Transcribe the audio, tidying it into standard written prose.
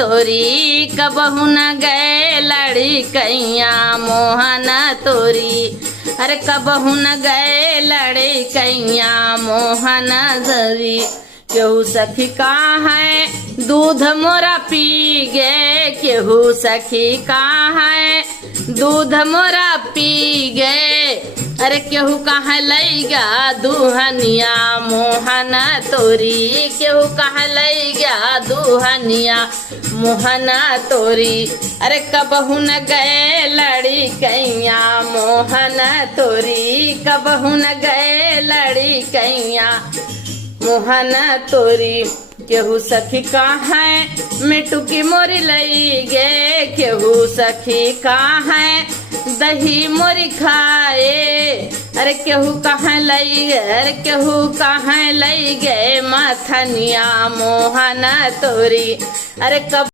तोरी कबहू न गए लड़ी कैया मोहन तोरी। अरे कबहू न गए लड़ी कैया मोहन तोरी। केहू सखी का है दूध मोरा पी गे, केहू सखी का है दूध मोरा पी गे। अरे केहू कहाँ लैगा दुहनिया मोहन तोरी, केहू कहाँ लैगा दुहनिया मोहन तोरी। अरे कबहू न गए लड़ी कैया मोहन तोरी, कबहू न गए लड़ी कैया मोहन तोरी। केहू सखी का है मिटुकी मोरी लई गे, केहू सखी का है दही मोरी खाए। अरे केहू कहाँ लई गे, अरे केहू कहाँ लई गे मथनिया मोहन तोरी। अरे कब